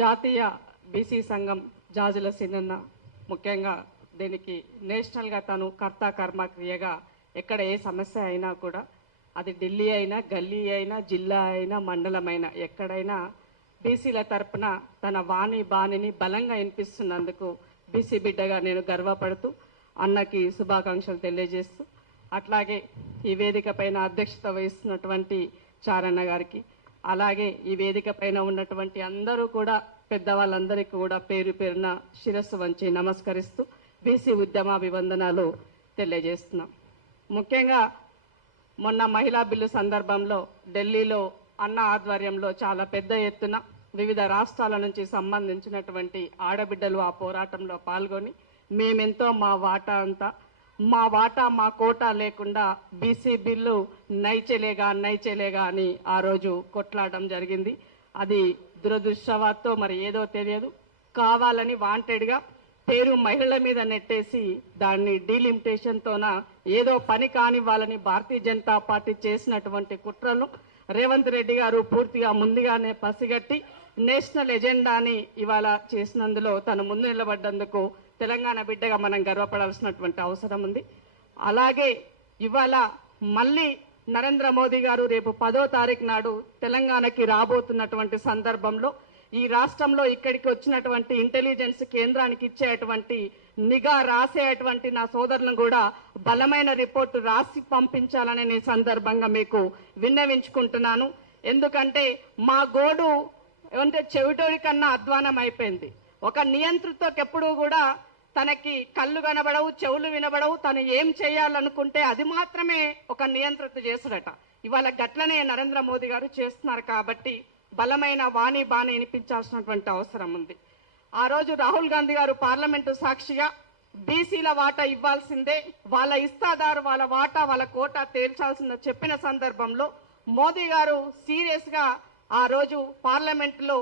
జాతీయ బీసీ సంఘం జాజుల సినన్న ముఖ్యంగా దీనికి నేషనల్గా తను కర్త కర్మ క్రియగా ఎక్కడ ఏ సమస్య అయినా కూడా అది ఢిల్లీ అయినా గల్లీ అయినా జిల్లా అయినా మండలమైనా ఎక్కడైనా బీసీల తరపున తన వాణి బాణిని బలంగా వినిపిస్తున్నందుకు బీసీ బిడ్డగా నేను గర్వపడుతూ అన్నకి శుభాకాంక్షలు తెలియజేస్తూ అట్లాగే ఈ వేదిక పైన అధ్యక్షత వహిస్తున్నటువంటి చారన్న గారికి అలాగే ఈ వేదిక పైన ఉన్నటువంటి అందరూ కూడా పెద్దవాళ్ళందరికీ కూడా పేరు పేరున శిరస్సు వంచి నమస్కరిస్తూ బీసీ ఉద్యమాభివందనాలు తెలియజేస్తున్నాం. ముఖ్యంగా మొన్న మహిళా బిల్లు సందర్భంలో ఢిల్లీలో అన్న ఆధ్వర్యంలో చాలా పెద్ద ఎత్తున వివిధ రాష్ట్రాల నుంచి సంబంధించినటువంటి ఆడబిడ్డలు ఆ పోరాటంలో పాల్గొని మేమెంతో మా వాటా అంతా మా వాటా మా కోటా లేకుండా బీసీ బిల్లు నైచేలేగా అని ఆ రోజు కొట్లాడడం జరిగింది. అది దురదృష్టవశాత్తు మరి ఏదో తెలియదు కావాలని వాంటెడ్గా పేరు మహిళల మీద నెట్టేసి దాన్ని డీలిమిటేషన్తోన ఏదో పని కాని వాళ్ళని భారతీయ జనతా పార్టీ చేసినటువంటి కుట్రలు రేవంత్ రెడ్డి గారు పూర్తిగా ముందుగానే పసిగట్టి నేషనల్ ఎజెండాని ఇవాళ చేసినందులో తను ముందు నిలబడ్డందుకు తెలంగాణ బిడ్డగా మనం గర్వపడాల్సినటువంటి అవసరం ఉంది. అలాగే ఇవాళ మళ్ళీ నరేంద్ర మోదీ గారు రేపు 10వ తారీఖు నాడు తెలంగాణకి రాబోతున్నటువంటి సందర్భంలో ఈ రాష్ట్రంలో ఇక్కడికి వచ్చినటువంటి ఇంటెలిజెన్స్ కేంద్రానికి ఇచ్చేటువంటి నిఘా రాసేటువంటి నా సోదరులను కూడా బలమైన రిపోర్టు రాసి పంపించాలని నేను సందర్భంగా మీకు విన్నవించుకుంటున్నాను. ఎందుకంటే మా గోడు ఏమంటే చెవిటోడి కన్నా అధ్వానం అయిపోయింది. ఒక నియంత్రితకి ఎప్పుడూ కూడా తనకి కళ్ళు కనబడవు చెవులు వినబడవు, తను ఏం చేయాలనుకుంటే అది మాత్రమే ఒక నియంత్రిత చేస్తాడట. ఇవాళ గట్లనే నరేంద్ర మోదీ గారు చేస్తున్నారు కాబట్టి బలమైన వాణి బాణి వినిపించాల్సినటువంటి అవసరం ఉంది. ఆ రోజు రాహుల్ గాంధీ గారు పార్లమెంటు సాక్షిగా బీసీల వాటా ఇవ్వాల్సిందే, వాళ్ళ ఇస్తాదారు వాళ్ళ వాటా వాళ్ళ కోటా తేల్చాల్సిందే చెప్పిన సందర్భంలో మోదీ గారు సీరియస్గా ఆ రోజు పార్లమెంటులో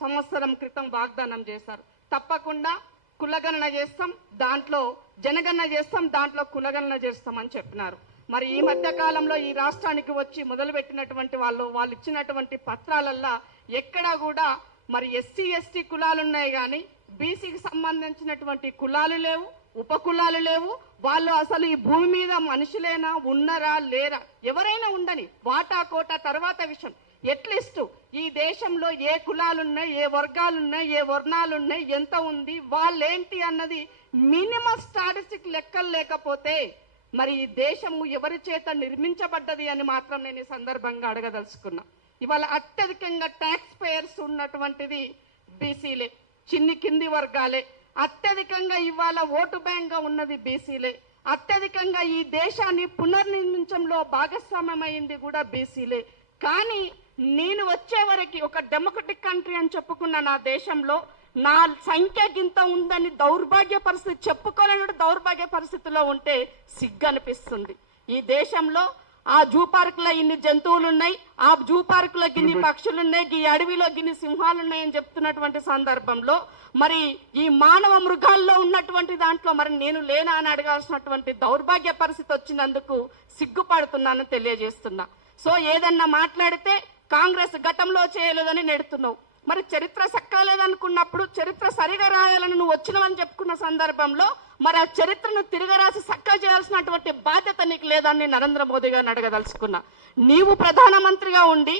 సంవత్సరం క్రితం వాగ్దానం చేశారు. తప్పకుండా కులగణన చేస్తాం, దాంట్లో జనగణన చేస్తాం, దాంట్లో కులగణన చేస్తామని చెప్పినారు. మరి ఈ మధ్య కాలంలో ఈ రాష్ట్రానికి వచ్చి మొదలుపెట్టినటువంటి వాళ్ళు ఇచ్చినటువంటి పత్రాలల్లా ఎక్కడా కూడా మరి ఎస్సీ ఎస్టీ కులాలు ఉన్నాయి కానీ బీసీకి సంబంధించినటువంటి కులాలు లేవు, ఉప కులాలు లేవు. వాళ్ళు అసలు ఈ భూమి మీద మనుషులేనా ఉన్నారా లేరా, ఎవరైనా ఉండని వాటా కోటా తర్వాత విషయం. ఎట్లీస్ట్ ఈ దేశంలో ఏ కులాలున్నాయి, ఏ వర్గాలున్నాయి, ఏ వర్ణాలున్నాయి, ఎంత ఉంది, వాళ్ళేంటి అన్నది మినిమం స్టాటిస్టిక్ లెక్కలు లేకపోతే మరి ఈ దేశము ఎవరి చేత నిర్మించబడ్డది అని మాత్రం నేను ఈ సందర్భంగా అడగదలుచుకున్నా. ఇవాళ అత్యధికంగా ట్యాక్స్ పేయర్స్ ఉన్నటువంటిది బీసీలే, చిన్ని కింది వర్గాలే. అత్యధికంగా ఇవాళ ఓటు బ్యాంక్గా ఉన్నది బీసీలే. అత్యధికంగా ఈ దేశాన్ని పునర్నిర్మించడంలో భాగస్వామ్యమైంది కూడా బీసీలే. కానీ నేను వచ్చే వరకు ఒక డెమోక్రటిక్ కంట్రీ అని చెప్పుకున్న నా దేశంలో నా సంఖ్య గింత ఉందని దౌర్భాగ్య పరిస్థితి చెప్పుకోలేని దౌర్భాగ్య పరిస్థితిలో ఉంటే సిగ్గు అనిపిస్తుంది. ఈ దేశంలో ఆ జూ పార్కులో ఇన్ని జంతువులు ఉన్నాయి, ఆ జూ పార్కులో గిన్ని పక్షులున్నాయి, ఈ అడవిలో గిన్ని సింహాలున్నాయని చెప్తున్నటువంటి సందర్భంలో మరి ఈ మానవ మృగాల్లో ఉన్నటువంటి దాంట్లో మరి నేను లేనా అని అడగాల్సినటువంటి దౌర్భాగ్య పరిస్థితి వచ్చినందుకు సిగ్గుపడుతున్నానని తెలియజేస్తున్నా. సో ఏదన్నా మాట్లాడితే కాంగ్రెస్ గతంలో చేయలేదని నెడుతున్నావు. మరి చరిత్ర సక్కలేదనుకున్నప్పుడు చరిత్ర సరిగా రాయాలని నువ్వు వచ్చినవని చెప్పుకున్న సందర్భంలో మరి ఆ చరిత్రను తిరిగి రాసి సక్క చేయాల్సినటువంటి బాధ్యత నీకు లేదని నరేంద్ర మోదీ గారిని అడగదలుచుకున్నా. నీవు ప్రధానమంత్రిగా ఉండి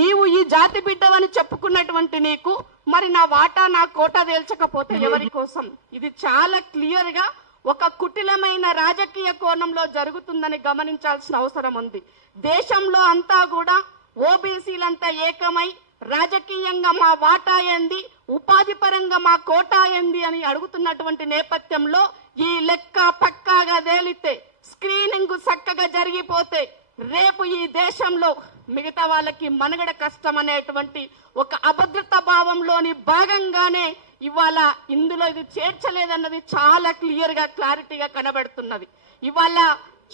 నీవు ఈ జాతి బిడ్డవని చెప్పుకున్నటువంటి నీకు మరి నా వాటా నా కోటా తేల్చకపోతే ఎవరి కోసం? ఇది చాలా క్లియర్ గా ఒక కుటిలమైన రాజకీయ కోణంలో జరుగుతుందని గమనించాల్సిన అవసరం ఉంది. దేశంలో అంతా కూడా ఓబీసీలంతా ఏకమై రాజకీయంగా మా వాటా ఏంది, ఉపాధి పరంగా మా కోటా ఏంది అని అడుగుతున్నటువంటి నేపథ్యంలో ఈ లెక్క పక్కాగా తేలితే, స్క్రీనింగ్ చక్కగా జరిగిపోతే రేపు ఈ దేశంలో మిగతా వాళ్ళకి మనుగడ కష్టం అనేటువంటి ఒక అభద్రతా భావంలోని భాగంగానే ఇవాళ ఇందులో ఇది చేర్చలేదన్నది చాలా క్లియర్ గా క్లారిటీగా కనబడుతున్నది. ఇవాళ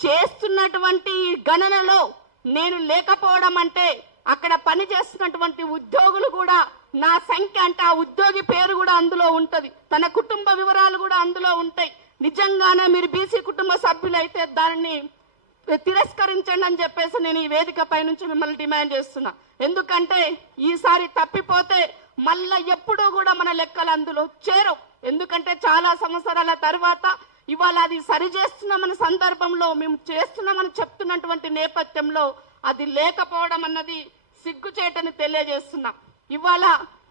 చేస్తున్నటువంటి గణనలో నేను లేకపోవడం అంటే అక్కడ పని చేస్తున్నటువంటి ఉద్యోగులు కూడా నా సంఖ్య అంటే ఆ ఉద్యోగి పేరు కూడా అందులో ఉంటది, తన కుటుంబ వివరాలు కూడా అందులో ఉంటాయి. నిజంగానే మీరు బీసీ కుటుంబ సభ్యులైతే దానిని తిరస్కరించండి అని చెప్పేసి నేను ఈ వేదిక పై నుంచి మిమ్మల్ని డిమాండ్ చేస్తున్నా. ఎందుకంటే ఈసారి తప్పిపోతే మళ్ళా ఎప్పుడూ కూడా మన లెక్కలు అందులో చేరవు. ఎందుకంటే చాలా సంవత్సరాల తర్వాత ఇవాళ అది సరి చేస్తున్నామన్న సందర్భంలో మేము చేస్తున్నామని చెప్తున్నటువంటి నేపథ్యంలో అది లేకపోవడం అన్నది సిగ్గుచేటని తెలియజేస్తున్నాం. ఇవాళ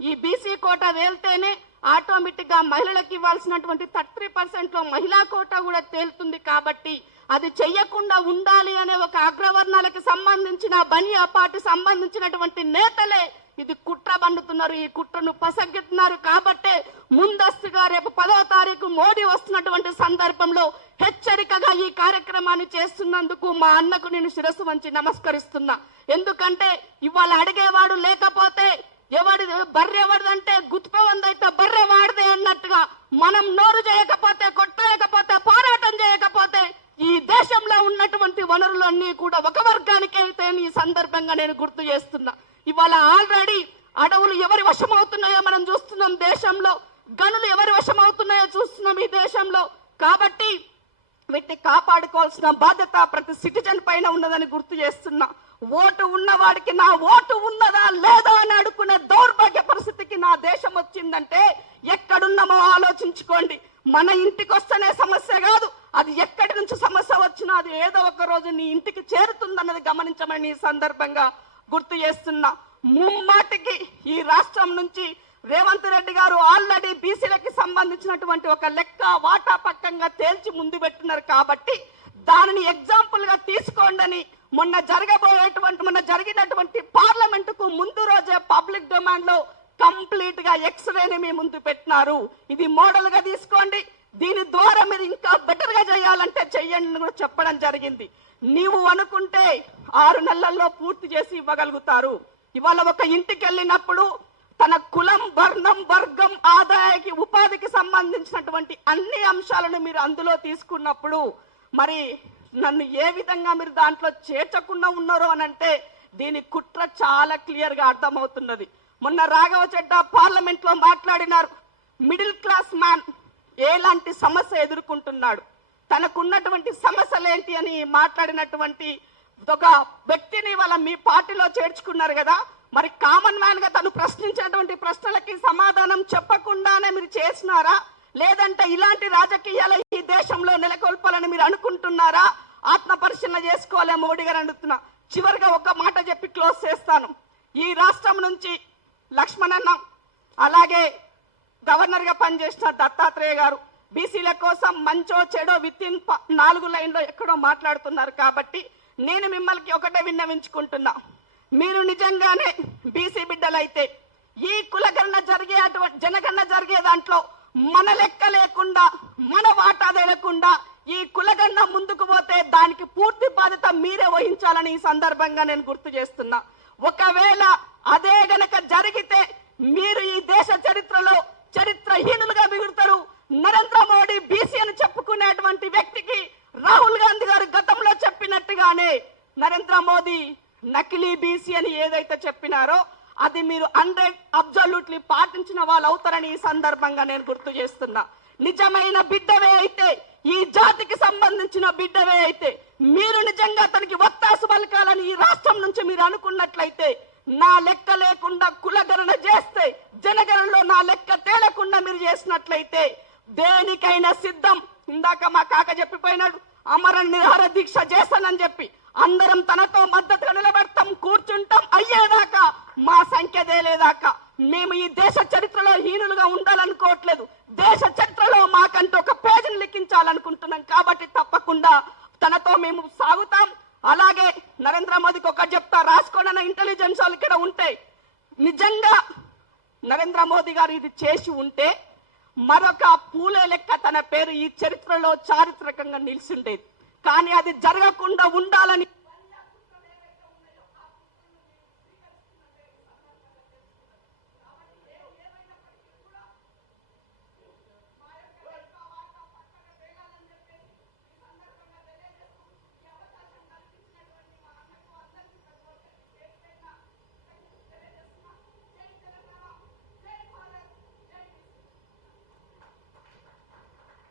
ఈ బీసీ కోటా తేలితేనే ఆటోమేటిక్ గా మహిళలకు ఇవ్వాల్సినటువంటి 30% లో మహిళా కోటా కూడా తేలుతుంది. కాబట్టి అది చెయ్యకుండా ఉండాలి అనే ఒక అగ్రవర్ణాలకు సంబంధించిన బనియా పార్టీ సంబంధించినటువంటి నేతలే ఇది కుట్ర బండుతున్నారు, ఈ కుట్రను పసగెత్తున్నారు. కాబట్టే ముందస్తుగా రేపు 10వ తారీఖు మోడీ వస్తున్నటువంటి సందర్భంలో హెచ్చరికగా ఈ కార్యక్రమాన్ని చేస్తున్నందుకు మా అన్నకు నేను శిరస్సు వంచి నమస్కరిస్తున్నా. ఎందుకంటే ఇవాళ అడిగేవాడు లేకపోతే ఎవడి బర్రెవడిదంటే గుత్తుపవందైతే బర్రె వాడిదే అన్నట్టుగా మనం నోరు చేయకపోతే, కొట్టలేకపోతే, పోరాటం చేయకపోతే ఈ దేశంలో ఉన్నటువంటి వనరులన్నీ కూడా ఒక వర్గానికి అయితే ఈ సందర్భంగా నేను గుర్తు చేస్తున్నా. ఇవాళ ఆల్రెడీ అడవులు ఎవరి వశమవుతున్నాయో మనం చూస్తున్నాం దేశంలో, గనులు ఎవరి వశమవుతున్నాయో చూస్తున్నాం ఈ దేశంలో. కాబట్టి వీటిని కాపాడుకోవాల్సిన బాధ్యత ప్రతి సిటిజన్ పైన ఉన్నదని గుర్తు చేస్తున్నా. ఓటు ఉన్నవాడికి నా ఓటు ఉన్నదా లేదా అని అడుక్కునే దౌర్భాగ్య పరిస్థితికి నా దేశం వచ్చిందంటే ఎక్కడున్నామో ఆలోచించుకోండి. మన ఇంటికి వస్తేనే సమస్య కాదు, అది ఎక్కడి నుంచి సమస్య వచ్చినా అది ఏదో ఒక రోజు నీ ఇంటికి చేరుతుందన్నది గమనించమని ఈ సందర్భంగా గుర్తు చేస్తున్నా. ముమ్మాటికి ఈ రాష్ట్రం నుంచి రేవంత్ రెడ్డి గారు ఆల్రెడీ బీసీలకి సంబంధించినటువంటి ఒక లెక్క వాటా పక్కంగా తేల్చి ముందు పెట్టినారు. కాబట్టి దానిని ఎగ్జాంపుల్ గా తీసుకోండి. మొన్న జరిగినటువంటి పార్లమెంటుకు ముందు రోజే పబ్లిక్ డొమైన్ లో కంప్లీట్ గా ఎక్స్రేని మీ ముందు పెట్టినారు. ఇది మోడల్ గా తీసుకోండి, దీని ద్వారా మీరు ఇంకా బెటర్ గా చేయాలంటే చెయ్యండి అని కూడా చెప్పడం జరిగింది. నీవు అనుకుంటే 6 నెలల్లో పూర్తి చేసి ఇవ్వగలుగుతారు. ఇవాళ ఒక ఇంటికి వెళ్ళినప్పుడు తన కులం, వర్ణం, వర్గం, ఆదాయానికి, ఉపాధికి సంబంధించినటువంటి అన్ని అంశాలను మీరు అందులో తీసుకున్నప్పుడు మరి నన్ను ఏ విధంగా మీరు దాంట్లో చేర్చకుండా ఉన్నారో అని అంటే దీని కుట్ర చాలా క్లియర్ గా అర్థమవుతున్నది. మొన్న రాఘవ చెడ్డా పార్లమెంట్ లో మాట్లాడినారు. మిడిల్ క్లాస్ మ్యాన్ ఎలాంటి సమస్య ఎదుర్కొంటున్నాడు, తనకున్నటువంటి సమస్యలేంటి అని మాట్లాడినటువంటి ఒక వ్యక్తిని వాళ్ళ మీ పార్టీలో చేర్చుకున్నారు కదా. మరి కామన్ మ్యాన్ గా తను ప్రశ్నించినటువంటి ప్రశ్నలకి సమాధానం చెప్పకుండానే మీరు చేసినారా, లేదంటే ఇలాంటి రాజకీయాలు ఈ దేశంలో నెలకొల్పాలని మీరు అనుకుంటున్నారా? ఆత్మ పరిశీలన చేసుకోవాలి మోడీ గారు అడుగుతున్నా. చివరిగా ఒక మాట చెప్పి క్లోజ్ చేస్తాను. ఈ రాష్ట్రం నుంచి లక్ష్మణన్న, అలాగే గవర్నర్ గా పనిచేసిన దత్తాత్రేయ గారు బీసీల కోసం మంచో చెడో విత్ ఇన్ 4 లైన్లో ఎక్కడో మాట్లాడుతున్నారు. కాబట్టి నేను మిమ్మల్ని ఒకటే విన్నవించుకుంటున్నా, మీరు నిజంగానే బీసీ బిడ్డలైతే ఈ కులగణన జనగణన జరిగే దాంట్లో మన లెక్క లేకుండా, మన వాటా లేకుండా ఈ కులగణన ముందుకు పోతే దానికి పూర్తి బాధ్యత మీరే వహించాలని ఈ సందర్భంగా నేను గుర్తు చేస్తున్నా. ఒకవేళ అదే గనక జరిగితే మీరు ఈ దేశ చరిత్రలో చరిత్రహీనులుగా మిగులుతారు. నరేంద్ర మోడీ బీసీ అని చెప్పుకునేటువంటి వ్యక్తికి రాహుల్ గాంధీ గారు గతంలో చెప్పినట్టుగానే నరేంద్ర మోదీ నకిలీ బీసీ అని ఏదైతే చెప్పినారో అది మీరు 100% పాటించిన వాళ్ళు అవుతారని ఈ సందర్భంగా నేను గుర్తు చేస్తున్నా. నిజమైన బిడ్డవే అయితే, ఈ జాతికి సంబంధించిన బిడ్డవే అయితే మీరు నిజంగా తనకి వత్తాసు పలకాలని ఈ రాష్ట్రం నుంచి మీరు అనుకున్నట్లయితే, నా లెక్క లేకుండా కులగణన చేస్తే, జనగణనలో నా లెక్క తేలకుండా మీరు చేసినట్లయితే దేనికైనా సిద్ధం. ఇందాక మా కాక చెప్పిపోయినాడు, అమర నిరాహార దీక్ష చేస్తానని చెప్పి అందరం తనతో మద్దతుగా నిలబెడతాం, కూర్చుంటాం అయ్యేదాకా, మా సంఖ్య తేలేదాకా. మేము ఈ దేశ చరిత్రలో హీనులుగా ఉండాలనుకోవట్లేదు, దేశ చరిత్రలో మాకంటూ ఒక పేజీని లిఖించాలనుకుంటున్నాం. కాబట్టి తప్పకుండా తనతో మేము సాగుతాం. అలాగే నరేంద్ర మోదీకి ఒకటి చెప్తా, రాసుకోండి ఇంటెలిజెన్స్ వాళ్ళు ఇక్కడ ఉంటే, నిజంగా నరేంద్ర మోదీ గారు ఇది చేసి ఉంటే మరొక పూలే లెక్క తన పేరు ఈ చరిత్రలో చారిత్రకంగా నిలిచిండేది. కానీ అది జరగకుండా ఉండాలని